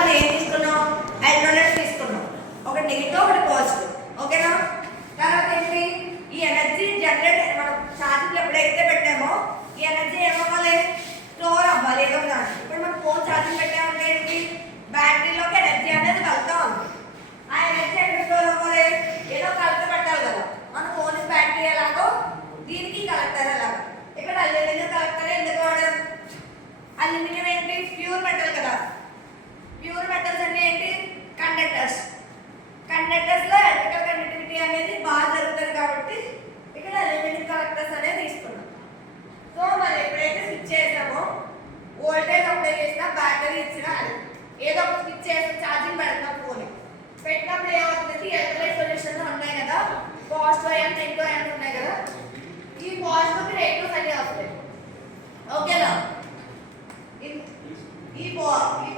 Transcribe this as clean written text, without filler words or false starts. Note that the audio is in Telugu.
మనం ఏం తీసుకున్నాం, ఎలక్ట్రోలైట్స్ తీసుకున్నాం, ఒకటి నెగిటివ్ ఒకటి పాజిటివ్. ఓకేనా? తర్వాత ఏంటి, ఈ ఎనర్జీ జనరేట్ మనం ఛార్జింగ్ ఎప్పుడైతే పెట్టామో ఈ ఎనర్జీ ఏమవ్వాలి, స్టోర్ అవ్వాలి ఏదో దాంట్లో. ఇప్పుడు మనం ఫోన్ ఛార్జింగ్ పెట్టామంటే ఏంటి, బ్యాటరీలోకి ఎనర్జీ అనేది కలుగుతా ఉంది. ఆ ఎనర్జీ ఎక్కడ స్టోర్ అవ్వాలి, ఏదో కలెక్టర్ పెట్టాలి కదా. మన ఫోన్ బ్యాటరీ ఎలాగో దీనికి కలెక్టర్ ఎలాగో. ఇక్కడ అల్యూమినియం కలెక్టర్ ఎందుకు వాడాం, అల్యూమినియం ఏంటి, ప్యూర్ మెటల్ కదా. ప్యూర్ మెటల్స్ అంటే ఏంటి, కండక్టర్స్. కండక్టర్స్ లో ఎలక్ట్రికల్ కండక్టివిటీ అనేది బాగా జరుగుతుంది కాబట్టి ఇక్కడ అల్యూమినియం కలెక్టర్స్ అనేది తీసుకున్నాం. సో మనం ఎప్పుడైతే స్విచ్ చేసామో వోల్టేజ్ అప్లై చేసినా బ్యాటరీ ఇచ్చినా ఏదో ఒక స్విచ్ చేసి ఛార్జింగ్ పెడతాం ఫోన్ పెట్టినప్పుడు ఏమవుతుంది, ఎలక్ట్రోలైట్ సొల్యూషన్ లో ఉన్నాయి కదా, పాజిటివ్ అయాన్ నెగిటివ్ అయాన్ ఉన్నాయి కదా, ఈ పాజిటివ్ నెగిటివ్ సైడ్ వస్తాయి. ఓకేనా? ఈ పాజిటివ్